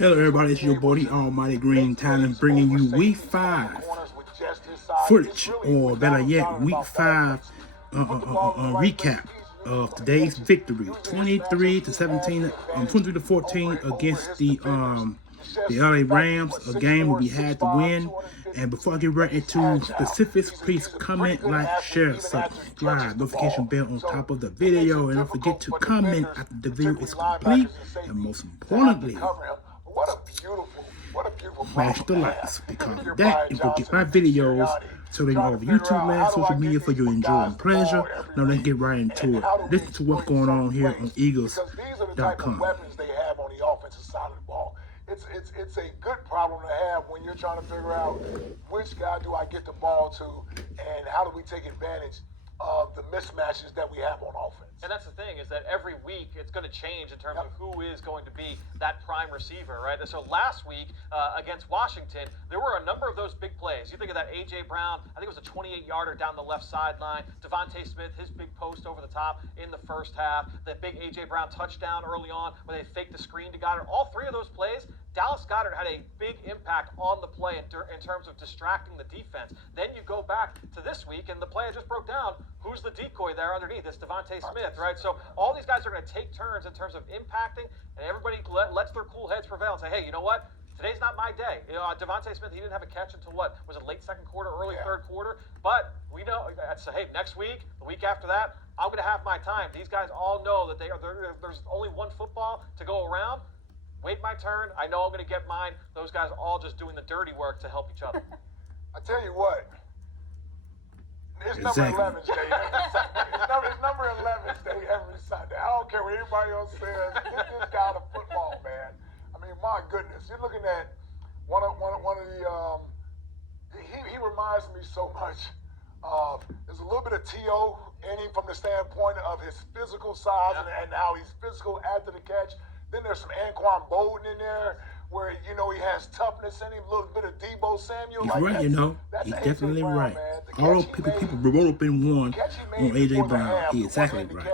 Hello everybody, it's your boy the Almighty Green Talent bringing you week 5 footage, or better yet, week 5 recap of today's victory, 23-17, 23-14 against the LA Rams, a game we had to win. And before I get right into specifics, please comment, like, share, subscribe, notification bell on top of the video, and don't forget to comment after the video is complete, and most importantly, smash the likes, because that is what get my videos showing all over YouTube land, social media for your enjoying pleasure. Now let's get right into it. Listen to what's going on here on Eagles.com. It's a good problem to have when you're trying to figure out which guy do I get the ball to and how do we take advantage of the mismatches that we have on offense. And that's the thing, is that every week it's going to change in terms of who is going to be that prime receiver, right? And so last week against Washington, there were a number of those big plays. You think of that A.J. Brown, I think it was a 28-yarder down the left sideline. Devontae Smith, his big post over the top in the first half. That big A.J. Brown touchdown early on where they faked the screen to Goddard. All three of those plays, Dallas Goedert had a big impact on the play in terms of distracting the defense. Then you go back to this week, and the play I just broke down, who's the decoy there underneath? It's Devontae Smith, right? So all these guys are going to take turns in terms of impacting, and everybody lets their cool heads prevail and say, hey, you know what? Today's not my day. You know, Devontae Smith, he didn't have a catch until what? Was it late second quarter, early third quarter? But we know, so, hey, next week, the week after that, I'm going to have my time. These guys all know that there's only one football to go around. Wait my turn. I know I'm going to get mine. Those guys are all just doing the dirty work to help each other. I tell you what, it's number 11 day every Sunday. It's number 11 day every Sunday. I don't care what anybody else says. Get this guy the football, man. I mean, my goodness. You're looking at one of the he reminds me so much of, there's a little bit of T.O. in him from the standpoint of his physical size and how he's physical after the catch. Then there's some Anquan Bolden in there where, you know, he has toughness in him, a little bit of Debo Samuel. He's right, you know. He's definitely right. All those people roll up in one on A.J. Brown. He's exactly right.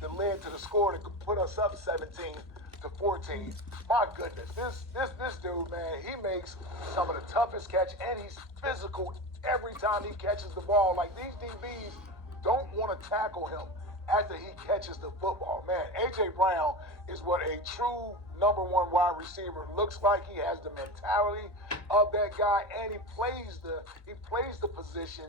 That led to the score that could put us up 17-14. My goodness, this dude, man, he makes some of the toughest catch, and he's physical every time he catches the ball. Like, these DBs don't want to tackle him after he catches the football. Man, A.J. Brown is what a true number one wide receiver looks like. He has the mentality of that guy, and he plays the position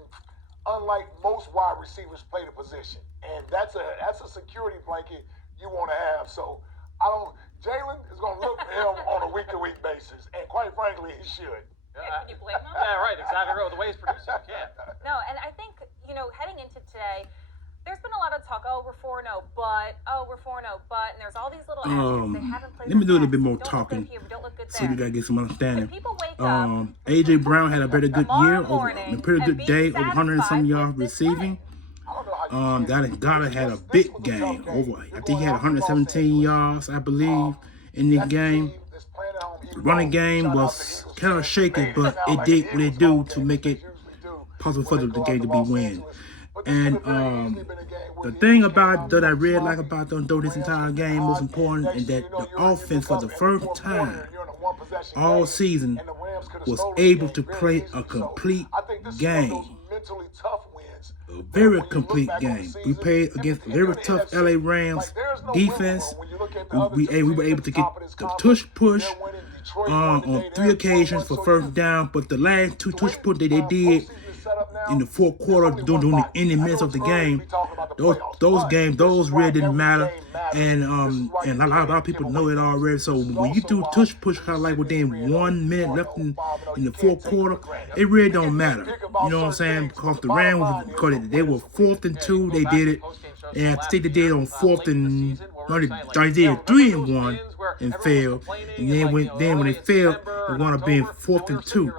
unlike most wide receivers play the position. And that's a security blanket you want to have. So Jalen is going to look for him on a week-to-week basis, and quite frankly, he should. Can you blame him? Yeah, right, exactly right. The way he's producing, you can't. No, and I think, you know, heading into today, there's been a lot of talk, we're 4-0, but, and there's all these little actions they haven't played. Let me do a little bit more talking, so you gotta get some understanding. A.J. Brown had a very good year, a pretty good day, over 100 and some yards receiving. Goddard had a big game, I think he had 117 yards, I believe, in this game. The running game was kind of shaky, but it did what it do to make it possible for the game to be win. And the thing about that I really like about them, though, this entire game, most important, is that the offense, for the first time all season, was able to play a complete game. A very complete game. We played against a very tough LA Rams defense. We were able to get the tush push on 3 occasions for first down, but the last 2 tush push that they did in the fourth quarter, during the ending minutes of the game, those really didn't matter, and a lot of people know it already. So when you do tush push kind of like within 1 minute left in the fourth quarter, it really don't matter. You know what I'm saying? Because the Rams, because they were 4th and 2, they did it, and I think they did on 4th and they did 3 and 1 and failed, and then when they failed, they wound up being 4th and 2.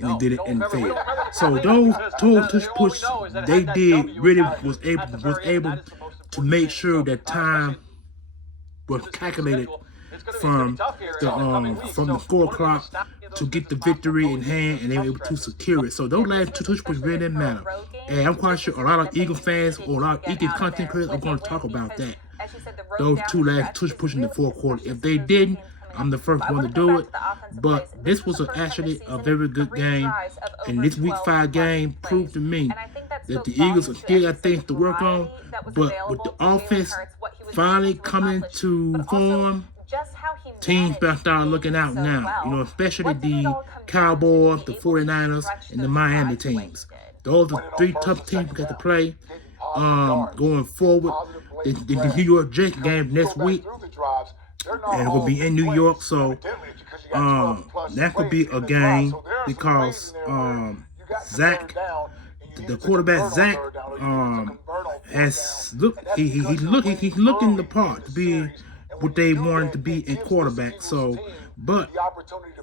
And they did it and failed. So those tush push they did really was able to make sure that time was calculated from the 4 o'clock to get the victory in hand, and they were able to secure it. So those last 2 tush pushes really didn't matter. And I'm quite sure a lot of Eagle fans or a lot of Eagle content creators are going to talk about that. Those 2 last tush pushes in the fourth quarter. If they didn't, I'm the first one to do it. But this was actually a very good game. And this Week 5 game proved to me that the Eagles still got things to work on. But with the offense finally coming to form, teams better start looking out now. You know, especially the Cowboys, the 49ers, and the Miami teams. Those are 3 tough teams we got to play going forward. The New York Jets game next week, and it will be in New York, so that could be a game because Zach, the quarterback Zach, has he's looking the part to be what they wanted to be in quarterback. So, but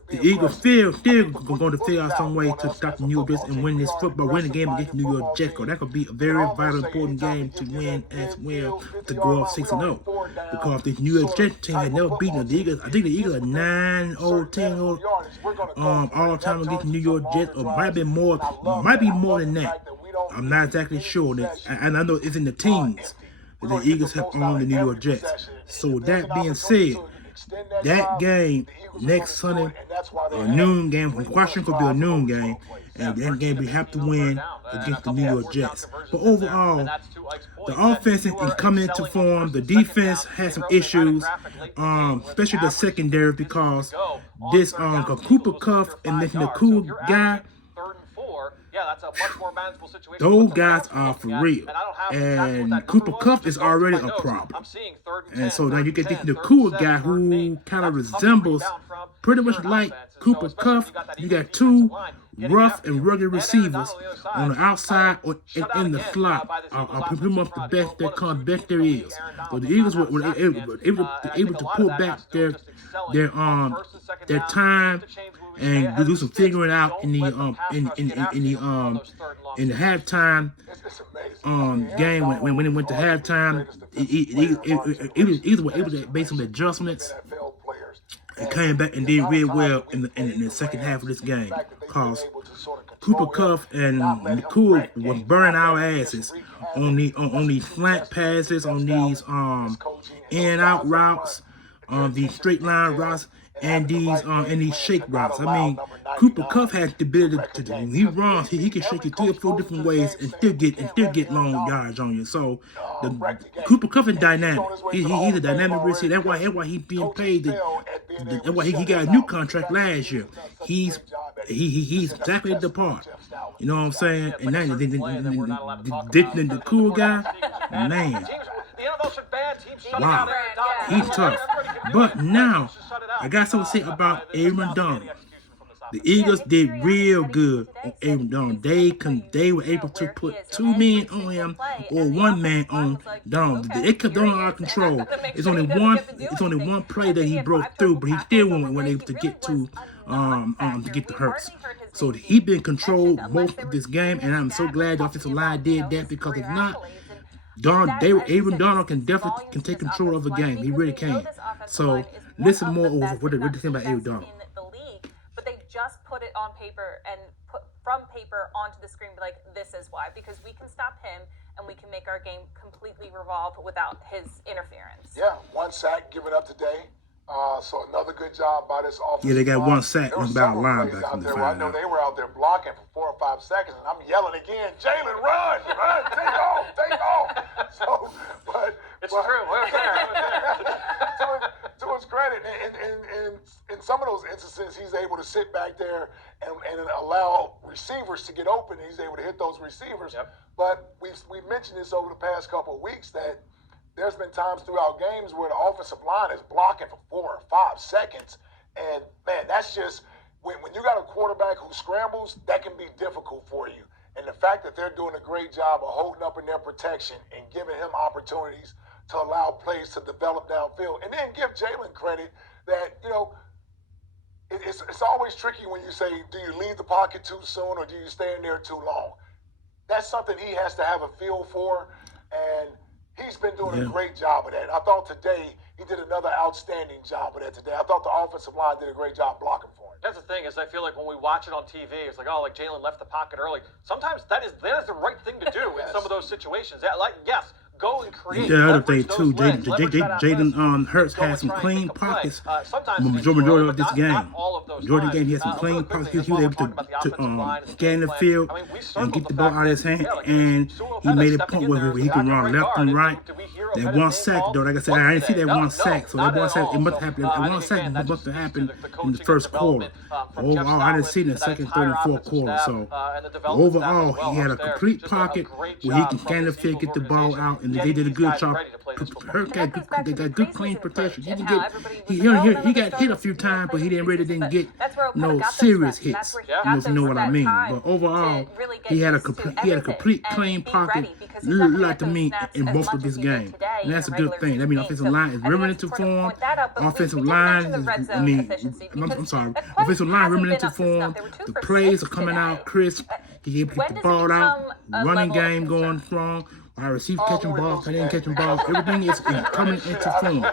the Eagles still going to figure out some way to stop the New York Jets and win this win the game against the New York Jets. That could be a very vital, important game to win as well, to go off 6-0. Because the New York Jets team had never beaten the Eagles. I think the Eagles are 9-0, 10-0 all time against the New York Jets, or might be more than that. I'm not exactly sure. And I know it's in the teens that the Eagles have owned the New York Jets. So with that being said, that game next Sunday, a noon game from Washington, could be a noon game, and that game we have to win against the New York Jets. But overall, the offense is coming into form. The defense has some issues, especially the secondary, because this Cooper Kupp and this Nakua guy, those guys are for real. And Cooper Kupp is already a problem. And so now you get this Nakua guy who kind of resembles pretty much like Cooper Kupp. You got 2 rough and rugged receivers on the outside or in the slot. Pretty much the best there is. So the Eagles were able to pull back their time and do some figuring out in the halftime game when it went to halftime. Eagles were able to make some adjustments and came back and did real well in the second half of this game, because Cooper Kupp and Nakua was burning our asses on these slant passes, on these in and out routes, these straight line routes, and these shake routes. I mean, Cooper Kupp has the ability to, when he runs, he can shake you 3 or 4 different ways and still get long yards on you. So Cooper Kupp is dynamic. He's a dynamic receiver. That's why he's being paid. That's why he got a new contract last year. He's exactly the part. You know what I'm saying? And now the cool guy, man. Wow, he's tough. But now, I got something to say about Aaron Donald. The Eagles did real good on Aaron Donald. They were able to put 2 men on him or 1 man on Donald. They kept Donald out of control. It's only one play that he broke through, but he still wasn't able to get to the Hurts. So he been controlled most of this game, and I'm so glad the offensive line did that, because if not, Aaron Donald can take control of the game. He really can. So listen more over what they think about Aaron Donald. But they just put it on paper and put from paper onto the screen, like, this is why, because we can stop him and we can make our game completely revolve without his interference. Yeah, 1 sack given up today. So another good job by this offense. Yeah, they got 1 sack about linebacker out there. I know they were out there blocking for 4 or 5 seconds, and I'm yelling again, Jalen, run, take off. So, but it's true. We're there. To his credit, and in some of those instances, he's able to sit back there and allow receivers to get open. And he's able to hit those receivers. Yep. But we've mentioned this over the past couple of weeks that there's been times throughout games where the offensive line is blocking for 4 or 5 seconds. And, man, that's just when you got a quarterback who scrambles, that can be difficult for you. And the fact that they're doing a great job of holding up in their protection and giving him opportunities to allow plays to develop downfield. And then give Jalen credit that, it's always tricky when you say, do you leave the pocket too soon or do you stay in there too long? That's something he has to have a feel for. And he's been doing a great job of that. I thought today he did another outstanding job of that today. I thought the offensive line did a great job blocking for him. That's the thing, is I feel like when we watch it on TV, it's like, oh, like Jalen left the pocket early. Sometimes that is the right thing to do in some of those situations. Yes, go and create. The other thing leverage those too, legs, leverage that athleticism, Jaden Hurts go had and some try and clean make a play. pockets. Sometimes Majority of but this game. not all of those Majority of the times. game, he had some Real clean quickly, pockets. as He was well, able talking about the offensive line and the scan game the plan. field I mean, we and circled get the the ball fact out of his that, hand. yeah, like, And Sewell he Pettis made a stepping point in where there he as can a run great left guard. and right. Do we hear That Pettis one being sack, called though, like I said, once I didn't see today? that one No, sack. So not that one at sack, all. it must So, happen. I That one think, sack again, that must just have speaks happened to the in the coaching and first quarter. development from Jeff Overall, I didn't see it in the Stoutland, that second, third, entire and fourth offensive quarter. staff, So and the development staff overall, as well he had a up there. complete Just a pocket great where he job can from scan the this field, Eagles get the ball organization out, and they getting did a these good guys job. ready to play this football. Hurt got goes back they to the got good preseason clean approach protection. He and can how get everybody was he like, oh, none he of the got hit a starters, few times, but he didn't played really in didn't preseason. get But that's where O'Connor no got those serious reps, and that's hits. where he Yeah. got You know what I that mean? time But overall, to really get he had a used to complete everything clean and be pocket. ready, because he's not gonna Like get to those me snaps in as most much of this as he did game, today and in that's a a good regular thing. That means game. offensive So line is I think rimming that's into important to form. point that out, but Offensive we didn't line mention the red is, I zone mean, efficiency, I'm because sorry, that quite offensive line hasn't rimming been into up to snuff. form. They were 2 The for plays 6 are coming today. out crisp. He able to When get the does it ball out. become a Running level of game going concern? strong. I receive Oh, catching we balls, lose I didn't again. catching balls. Everything is coming into form.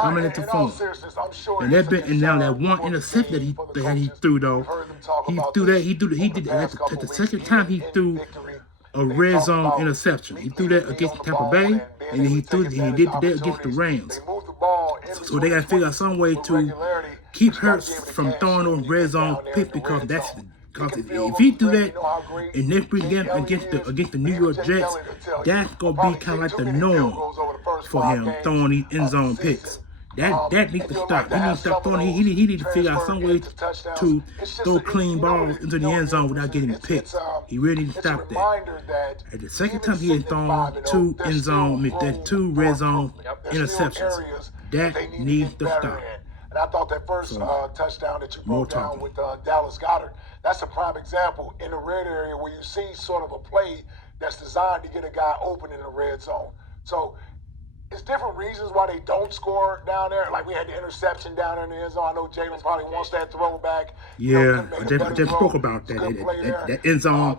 Coming into In all form. seriousness, I'm sure And it's that a bit, and now that concern one for the interception team, for the that he coaches. threw though, We've heard them talk he about threw this that he over did the at past the couple weeks. second time he Even threw in victory, a they red talked zone about interception. He threw leaving that me against on the Tampa ball Bay, and and being then he able to threw take he advantage did of today against the opportunities. Rams. They moved the ball in So they got to figure out some way with to regularity, keep but you gotta Hurts be able to from cash throwing in when those you red get zone down there picks, in the because red that's zone. because Kicking if field he goals do is great. that You know how great in next week Jake again Elliott against the is. New Even York Jake Jets, Elliott will tell you, that's gonna probably be kind of kicked like too the many field norm goals over the first for 5 him, games throwing these end of the zone season. picks. That needs And to you'll stop. like to He have needs to stop some of throwing. those He need to figure out transfer some way into touchdowns. to It's just throw a- clean you know what balls it- into you know the end what it zone is, without Christian? getting picked. He really needs to It's a stop that. reminder that At the second even time he had sitting at thrown 5-0, two there's end zone, still that room two for red zone improvement. There's still interceptions. areas That they need needs to to get better stop. in. And I thought that first So, touchdown that you more broke down talking. with Dallas Goedert, that's a prime example in the red area where you see sort of a play that's designed to get a guy open in the red zone. So it's different reasons why they don't score down there. Like we had the interception down there in the end zone. I know Jalen probably wants that throwback. Yeah, I just spoke about that. That end zone,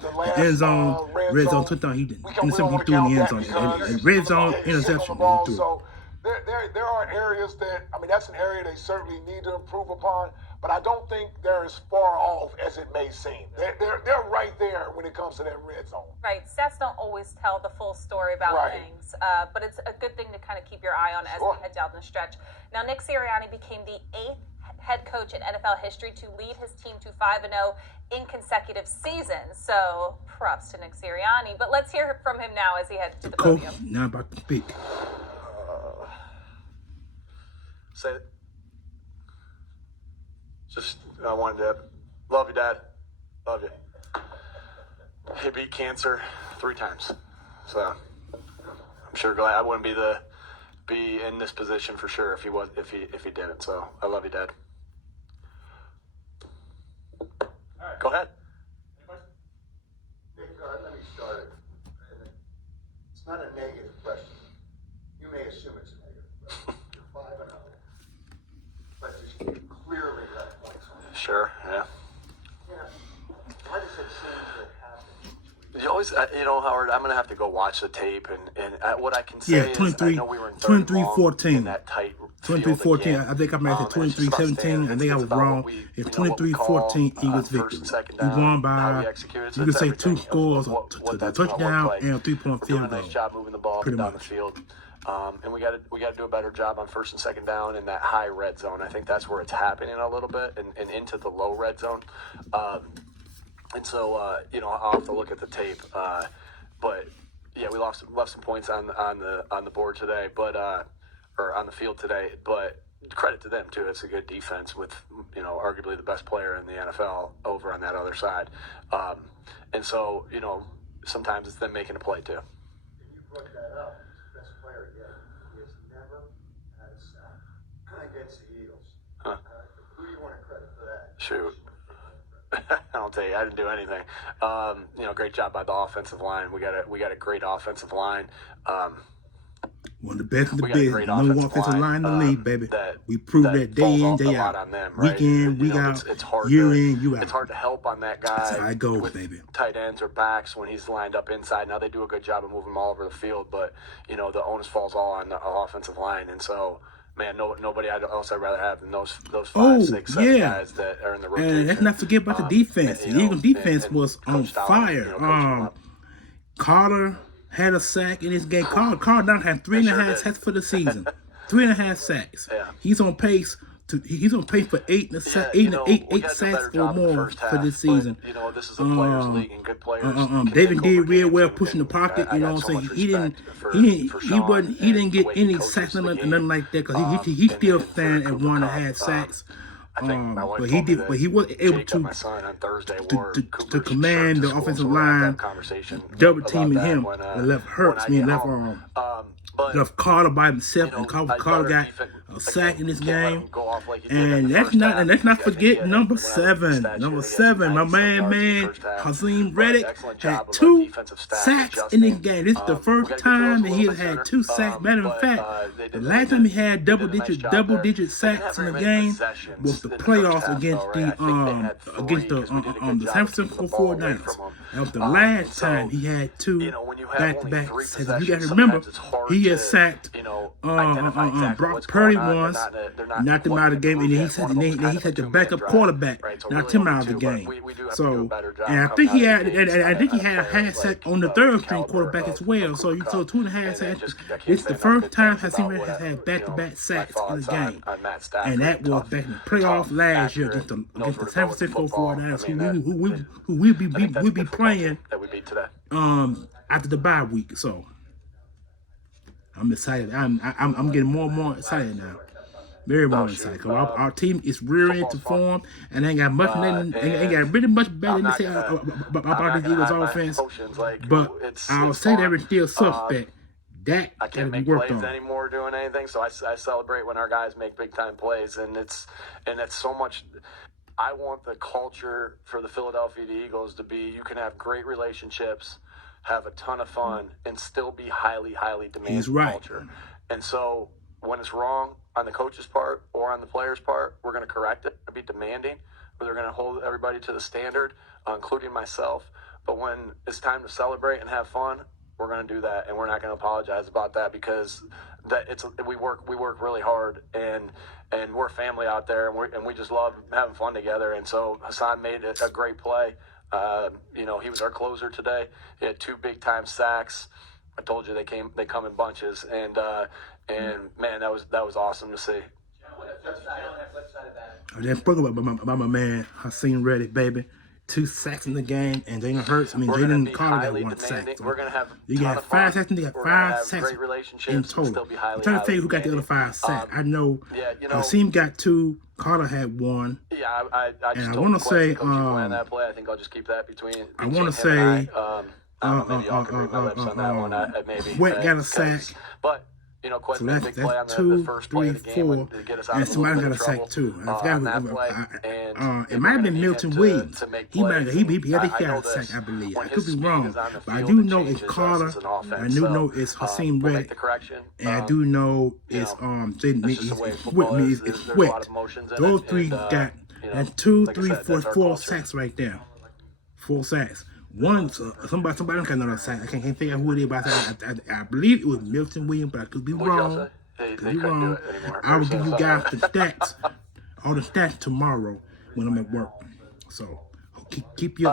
red zone touchdown. He didn't. Interception he threw in the end zone. And red zone interception he threw. So there are areas that, I mean, that's an area they certainly need to improve upon, but I don't think they're as far off as it may seem. They're right there when it comes to that red zone. Right. Stats don't always tell the full story about Right. things, but it's a good thing to kind of keep your eye on as Sure. we head down the stretch. Now, Nick Sirianni became the 8th head coach in NFL history to lead his team to 5-0 in consecutive seasons. So, props to Nick Sirianni. But let's hear from him now as he heads to the Coach, podium. now about to speak. Say it. Just, I wanted to love you, Dad. Love you. He beat cancer 3 times, so I'm sure glad I wouldn't be in this position for sure if he didn't. So I love you, Dad. Go ahead. Nick, let me start it. It's not a negative question. You may assume it's a negative question. You're 5-0. But just clearly left points on it. Sure. Yeah. Yeah. Why does it seem to happen? You always, Howard, I'm gonna have to go watch the tape, and what I can say Yeah, is 23, I know we were in third 23-14. in that tight 23-14. field I think I made it again. It's just about 23-17. staying- I think I it's was about wrong. what we- It's what we 23-14 call, Eagles first victory. and second We down, won how we by, execute it. you So could it's say everything 2 scores, of what to the that's gonna touchdown look like. and a 3-point We're doing field a nice goal. job moving the ball Pretty down much. the field. And we got to do a better job on first and second down in that high red zone. I think that's where it's happening a little bit, and into the low red zone. And so I'll have to look at the tape. But yeah, we left some points on the board today, but or on the field today. But credit to them too. It's a good defense with arguably the best player in the NFL over on that other side. And so sometimes it's them making a play too. And you brought that up. He's the best player yet. He has never had a sack against the Eagles. Huh. Who do you want to credit for that? Shoot. I'll tell you, I didn't do anything. Great job by the offensive line. We got a great offensive line. One of the best in the We got a business. great Number one offensive offensive line in the line, league, baby. that- We proved that that day falls in, a day lot out. on them, Week right? in, week It's out. hard Year to, in, you out. It's hard to help on that guy. That's how it goes, with baby. Tight ends or backs when he's lined up inside. Now they do a good job of moving them all over the field, but the onus falls all on the offensive line, and so. Man, nobody else I'd rather have than those 5, 6, 7 guys that are in the rotation. And let's not forget about the defense. The Eagles defense was on Coach Stoutland, fire. coached them up. Carter, had a sack in this game. Carl Dunn had 3.5 sacks for the season. 3.5 sacks. Yeah. He's on pace for eight sacks or more for this season. But, this is a players' league, and good players. David did real well pushing the pocket. You know what I'm saying? He didn't get any sacks or nothing like that because he still stand at 1.5 sacks. But he was able to command the offensive line, double teaming him. And left Hurts, left Carter by himself, and Carter got a sack in this game. And let's not forget number 7. Number 7, my man Hakeem Reddick had 2 sacks in this game. This is the first time that he has had 2 sacks. Matter of fact, the last time he had double digit sacks in the game was the playoffs against the San Francisco 49ers. That was the last time he had 2 back-to-back sacks. You got to remember, he has sacked Brock Purdy once, knocked him out of the game, and then he had the backup quarterback, knocked him out of the game. So, and I think he had a half sack on the third string quarterback as well. So 2.5 sacks. It's the first time Hakeem has had back-to-back sacks in the game, and that was back in the playoff last year against the San Francisco 49ers, who will be playing after the bye week. So I'm excited. I'm getting more and more excited now. Very more excited. Cause our team is rearing into form, and ain't got really much better to say about the Eagles offense. But I'll say there is still suspect. That I can't make plays anymore doing anything, so I celebrate when our guys make big time plays, and it's so much. I want the culture for the Philadelphia Eagles to be you can have great relationships, have a ton of fun, and still be highly demanding culture. And so when it's wrong on the coach's part or on the player's part, we're going to correct it, be demanding, but they're going to hold everybody to the standard, including myself. But when it's time to celebrate and have fun, we're going to do that, and we're not going to apologize about that because we work really hard, and we're family out there, and we just love having fun together. And so Hassan made a great play. He was our closer today. He had 2 big time sacks. I told you they come in bunches, and man, that was awesome to see. I just spoke about my man Hakeem Reddick, baby. 2 sacks in the game, and Jalen Hurts. Jalen Carter got 1 sack. So we're gonna have you got 5 sacks, and you got 5 sacks in total. I'm trying to tell you who got the other 5 sacks. I know Hakeem got 2. Carter had 1. Yeah, I just want to say that play. I think I'll just keep that between I want to say maybe I'll read my lips on that one. Maybe Wet got a sack. But Quest so made a big play on the first play of the game to get us out and of somebody got a trouble. sack too. I forgot It might have been Milton Williams. He got a sack, I believe. I could be wrong, but I do know it's Carter. I do know it's Hakeem Reddick, and I do know it's it's Wet. Those 3 got and 2, 3, 4 sacks right there. 4 sacks. One, somebody else got another sack. I can't figure out who it is, but I believe it was Milton Williams, but I could be wrong. I will give you guys the stats, all the stats tomorrow when I'm at work. So keep your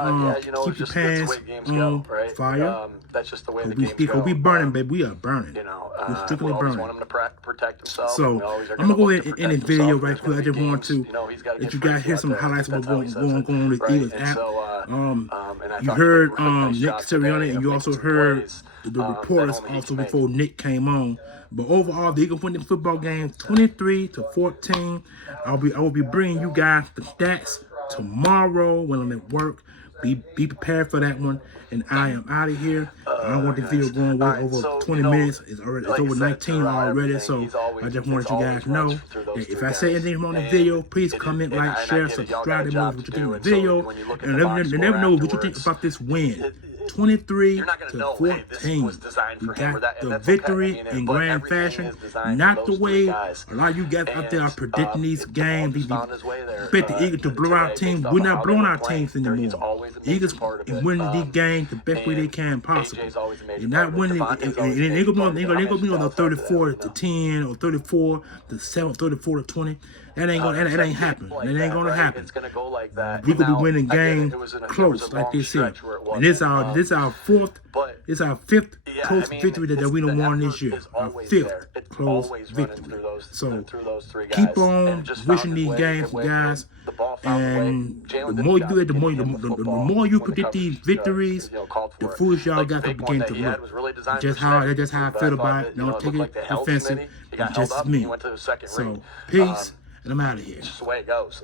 pants on fire. That's just the way the games go. We burning, baby. We are burning. We're strictly burning. Want him to protect himself. So I'm gonna go ahead and end the video right quick. I just want to let you guys hear some highlights of what's going on with Eagles app. You heard Nick Sirianni, and you also heard the reporters also before Nick came on. But overall, the Eagles win the football game 23-14. I will be bringing you guys the stats tomorrow when I'm at work. Be prepared for that one. And I am out of here. I don't want the video going way over 20 minutes. It's over 19 already. So I just wanted you guys to know that if I say anything wrong in the video, please comment, like, share, subscribe, and know what you think of the video. And never know what you think about this win. 23-14. We got the victory in grand fashion. Not the way a lot of you guys out there are predicting these games. Bet the Eagles to blow our team. We're not blowing our teams anymore. Eagles is winning these games the best way they can possible. They're not winning. And they ain't gonna be on the 34-10 or 34-7, 34-20. That ain't happening. That ain't gonna happen. It's gonna go like that. We're gonna be winning games close like this here. And this is our this is our fourth. But It's our fifth yeah, close victory that we don't won this year. Is Our always fifth there. It's close always victory. running through those, So through those three guys. keep on And just wishing found these his way games, to guys. the ball found a way. And Jalen the did more a you job do it, the getting more him the football more you when the predict these coverage, victories, called for the it. foolish y'all Like, got the to big one begin that to he had look. was really designed Just for how six, that's how I but feel thought about that, it. Don't it take looked like it the held offensive. committee. He got It's held just up. me. He went to the second So read. peace, and I'm out of here. Just the way it goes.